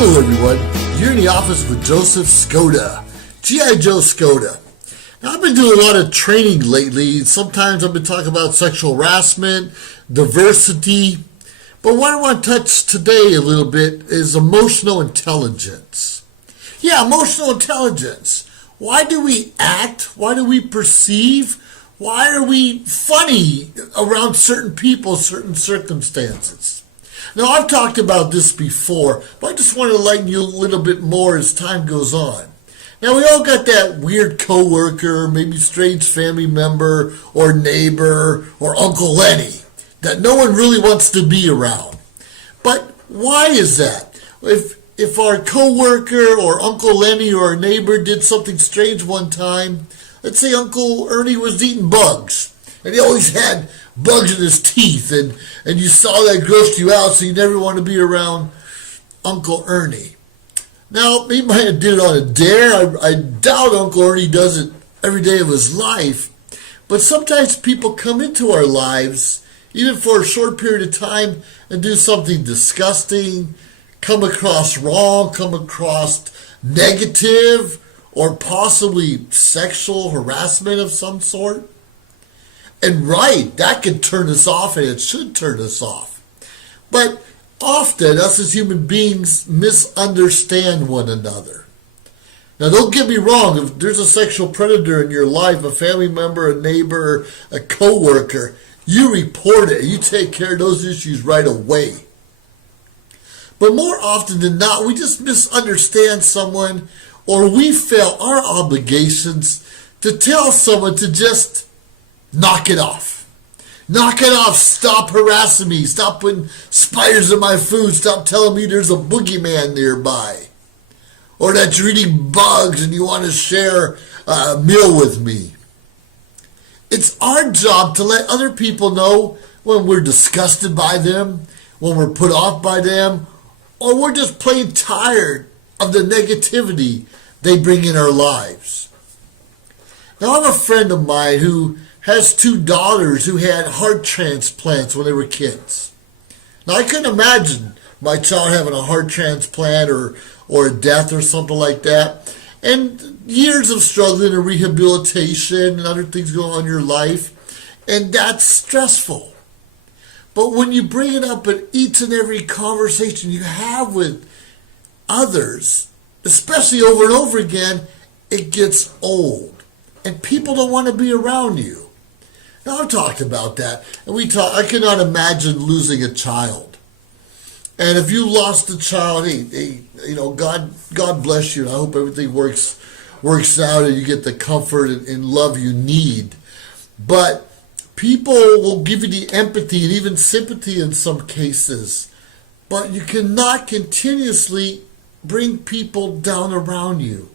Hello everyone, you're in the office with Joseph Skoda, G.I. Joe Skoda. Now, I've been doing a lot of training lately. Sometimes I've been talking about sexual harassment, diversity, but what I want to touch today a little bit is emotional intelligence. Yeah, emotional intelligence. Why do we act? Why do we perceive? Why are we funny around certain people, certain circumstances? Now, I've talked about this before, but I just want to enlighten you a little bit more as time goes on. Now, we all got that weird coworker, maybe strange family member or neighbor or Uncle Lenny that no one really wants to be around. But why is that? If our coworker or Uncle Lenny or our neighbor did something strange one time, let's say Uncle Ernie was eating bugs, and he always had bugs in his teeth, and you saw that grossed you out, so you never want to be around Uncle Ernie. Now, he might have did it on a dare. I doubt Uncle Ernie does it every day of his life. But sometimes people come into our lives, even for a short period of time, and do something disgusting, come across wrong, come across negative, or possibly sexual harassment of some sort. And right, that can turn us off, and it should turn us off. But often, us as human beings misunderstand one another. Now, don't get me wrong. If there's a sexual predator in your life, a family member, a neighbor, a coworker, you report it. You take care of those issues right away. But more often than not, we just misunderstand someone, or we fail our obligations to tell someone to just knock it off. Knock it off. Stop harassing me. Stop putting spiders in my food. Stop telling me there's a boogeyman nearby. Or that you're eating bugs and you want to share a meal with me. It's our job to let other people know when we're disgusted by them, when we're put off by them, or we're just plain tired of the negativity they bring in our lives. Now, I have a friend of mine who has two daughters who had heart transplants when they were kids. Now, I couldn't imagine my child having a heart transplant or a death or something like that. And years of struggling and rehabilitation and other things going on in your life. And that's stressful. But when you bring it up in each and every conversation you have with others, especially over and over again, it gets old. And people don't want to be around you. Now, I've talked about that, and I cannot imagine losing a child. And if you lost a child, hey, God bless you. And I hope everything works out, and you get the comfort and love you need. But people will give you the empathy and even sympathy in some cases, but you cannot continuously bring people down around you.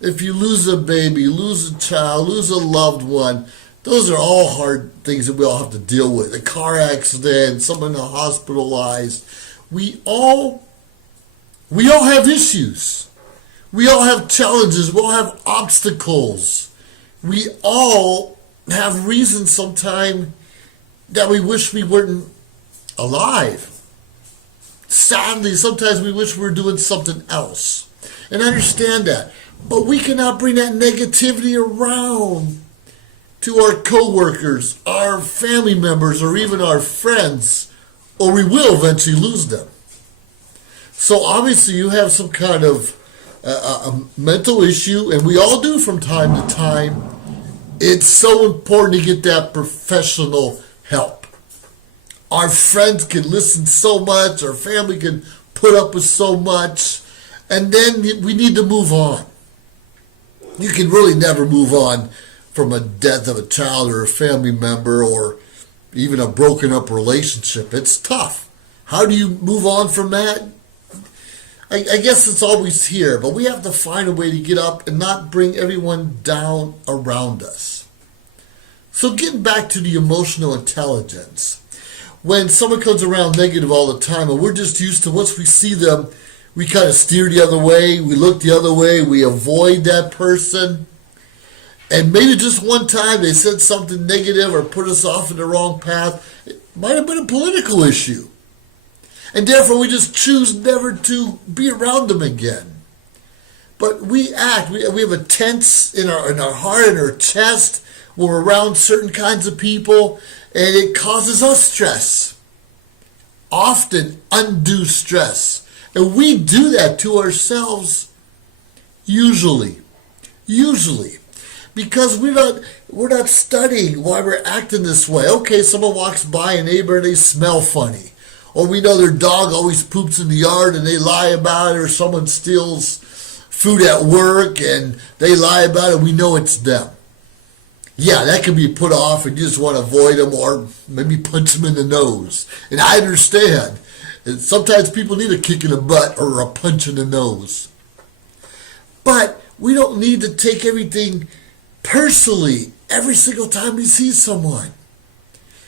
If you lose a baby, lose a child, lose a loved one, those are all hard things that we all have to deal with. A car accident, someone hospitalized. We all have issues. We all have challenges. We all have obstacles. We all have reasons sometimes that we wish we weren't alive. Sadly, sometimes we wish we were doing something else. And I understand that. But we cannot bring that negativity around to our coworkers, our family members, or even our friends, or we will eventually lose them. So obviously you have some kind of a mental issue, and we all do from time to time. It's so important to get that professional help. Our friends can listen so much, our family can put up with so much, and then we need to move on. You can really never move on from a death of a child or a family member or even a broken up relationship. It's tough. How do you move on from that? I guess it's always here, but we have to find a way to get up and not bring everyone down around us. So getting back to the emotional intelligence. When someone comes around negative all the time and we're just used to once we see them, we kind of steer the other way, we look the other way, we avoid that person. And maybe just one time they said something negative or put us off in the wrong path. It might have been a political issue. And therefore we just choose never to be around them again. But we act, we have a tense in our heart, in our chest, when we're around certain kinds of people, and it causes us stress. Often undue stress. And we do that to ourselves usually. Because we're not studying why we're acting this way. Okay, someone walks by a neighbor and they smell funny. Or we know their dog always poops in the yard and they lie about it, or someone steals food at work and they lie about it, we know it's them. Yeah, that can be put off and you just want to avoid them or maybe punch them in the nose. And I understand. And sometimes people need a kick in the butt or a punch in the nose. But we don't need to take everything personally every single time we see someone.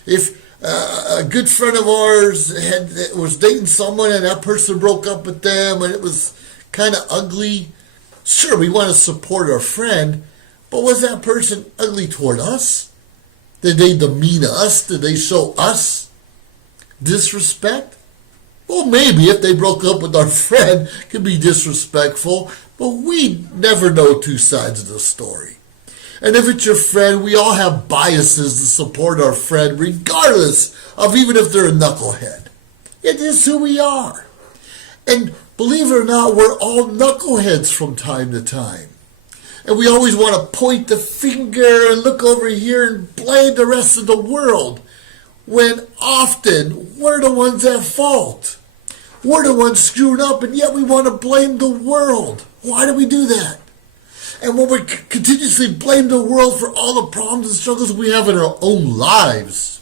If a good friend of ours was dating someone and that person broke up with them and it was kind of ugly, sure, we want to support our friend, but was that person ugly toward us? Did they demean us? Did they show us disrespect? Well, maybe if they broke up with our friend, it could be disrespectful, but we never know two sides of the story. And if it's your friend, we all have biases to support our friend, regardless of even if they're a knucklehead. It is who we are. And believe it or not, we're all knuckleheads from time to time. And we always want to point the finger and look over here and blame the rest of the world, when often we're the ones at fault. We're the ones screwed up, and yet we want to blame the world. Why do we do that? And when we continuously blame the world for all the problems and struggles we have in our own lives,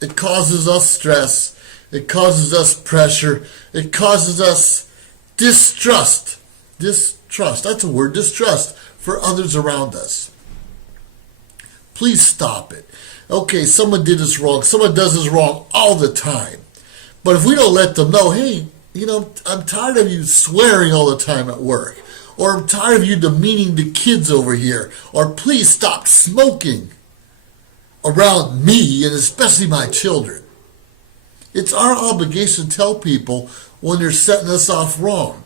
it causes us stress. It causes us pressure. It causes us distrust. Distrust, that's a word, distrust for others around us. Please stop it. Okay, someone did this wrong. Someone does this wrong all the time. But if we don't let them know, hey, I'm tired of you swearing all the time at work. Or I'm tired of you demeaning the kids over here. Or please stop smoking around me and especially my children. It's our obligation to tell people when they're setting us off wrong.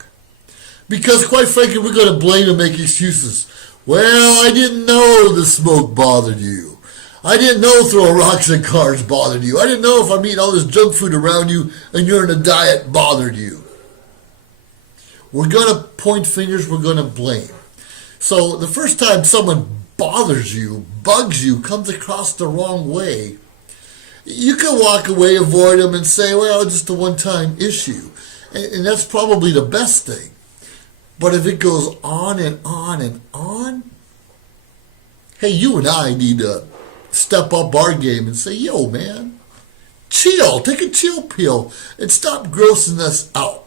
Because quite frankly, we're going to blame and make excuses. Well, I didn't know the smoke bothered you. I didn't know throwing rocks at cars bothered you. I didn't know if I'm eating all this junk food around you and you're in a diet bothered you. We're going to point fingers, we're going to blame. So the first time someone bothers you, bugs you, comes across the wrong way, you can walk away, avoid them, and say, well, it's just a one-time issue. And that's probably the best thing. But if it goes on and on and on, hey, you and I need to step up our game and say, yo, man, chill, take a chill pill and stop grossing us out.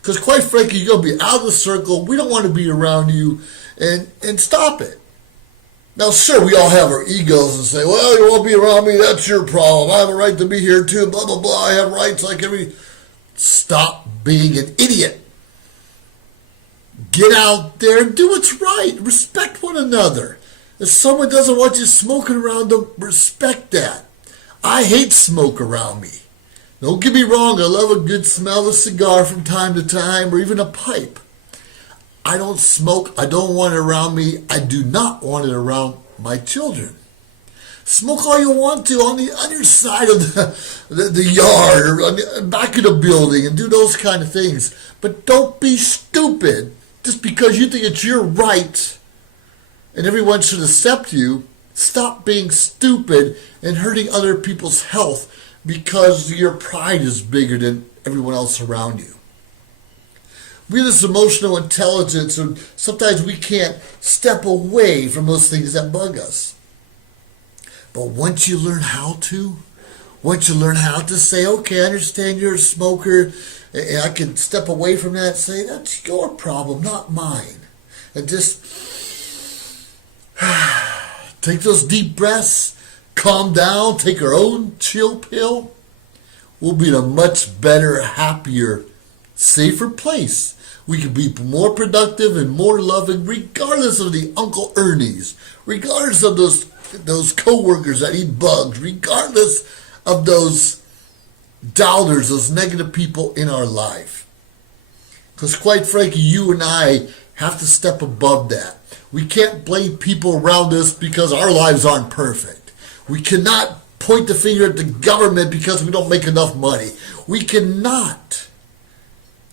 Because quite frankly, you're going to be out of the circle. We don't want to be around you, and stop it. Now, sure, we all have our egos and say, well, you won't be around me, that's your problem. I have a right to be here too, blah, blah, blah. I have rights like every... Stop being an idiot. Get out there and do what's right. Respect one another. If someone doesn't want you smoking around them, respect that. I hate smoke around me. Don't get me wrong, I love a good smell of a cigar from time to time, or even a pipe. I don't smoke. I don't want it around me. I do not want it around my children. Smoke all you want to on the other side of the yard or on the back of the building and do those kind of things. But don't be stupid just because you think it's your right and everyone should accept you. Stop being stupid and hurting other people's health because your pride is bigger than everyone else around you. We have this emotional intelligence, and sometimes we can't step away from those things that bug us. But once you learn how to say, okay, I understand you're a smoker, and I can step away from that and say, that's your problem, not mine. And just take those deep breaths, calm down, take our own chill pill. We'll be in a much better, happier, safer place. We can be more productive and more loving, regardless of the Uncle Ernies, regardless of those co-workers that eat bugs, regardless of those doubters, those negative people in our life. Because quite frankly, you and I have to step above that. We can't blame people around us because our lives aren't perfect. We cannot point the finger at the government because we don't make enough money. We cannot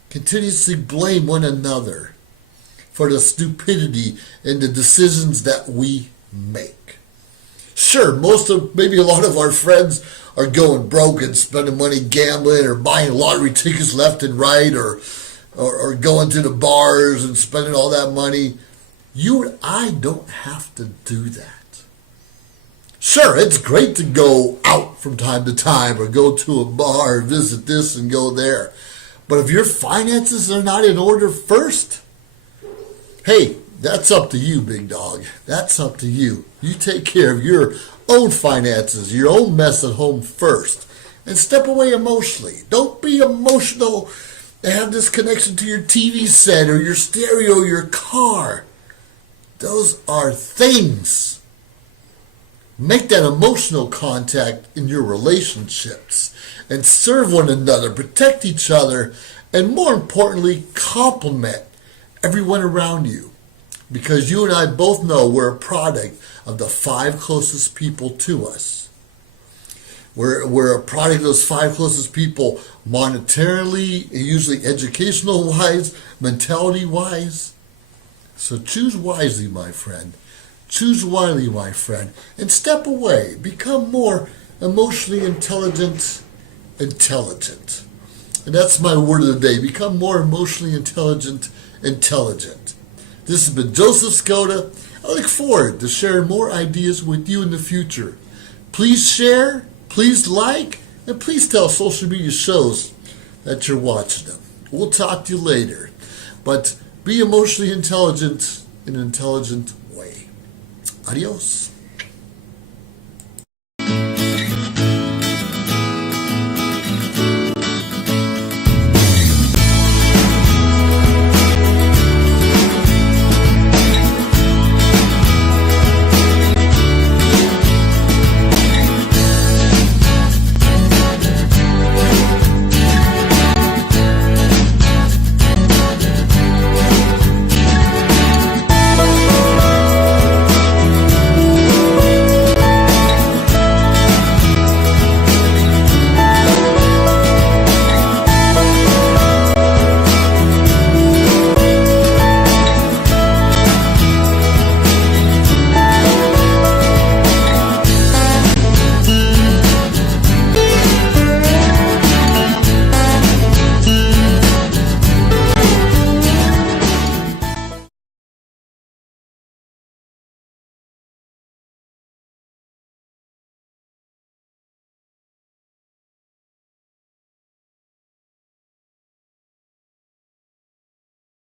continuously blame one another for the stupidity and the decisions that we make. Sure, maybe a lot of our friends are going broke and spending money gambling or buying lottery tickets left and right or going to the bars and spending all that money. You and I don't have to do that. Sure, it's great to go out from time to time or go to a bar, visit this and go there. But if your finances are not in order first, hey, that's up to you, big dog. That's up to you. You take care of your own finances, your own mess at home first, and step away emotionally. Don't be emotional and have this connection to your TV set or your stereo, your car. Those are things. Make that emotional contact in your relationships and serve one another, protect each other, and more importantly, compliment everyone around you. Because you and I both know we're a product of the 5 closest people to us. We're a product of those 5 closest people monetarily, usually educational-wise, mentality-wise. So choose wisely, my friend. Choose wisely, my friend, and step away. Become more emotionally intelligent. And that's my word of the day. Become more emotionally intelligent. This has been Joseph Skoda. I look forward to sharing more ideas with you in the future. Please share, please like, and please tell social media shows that you're watching them. We'll talk to you later. But be emotionally intelligent in an intelligent way. Adios.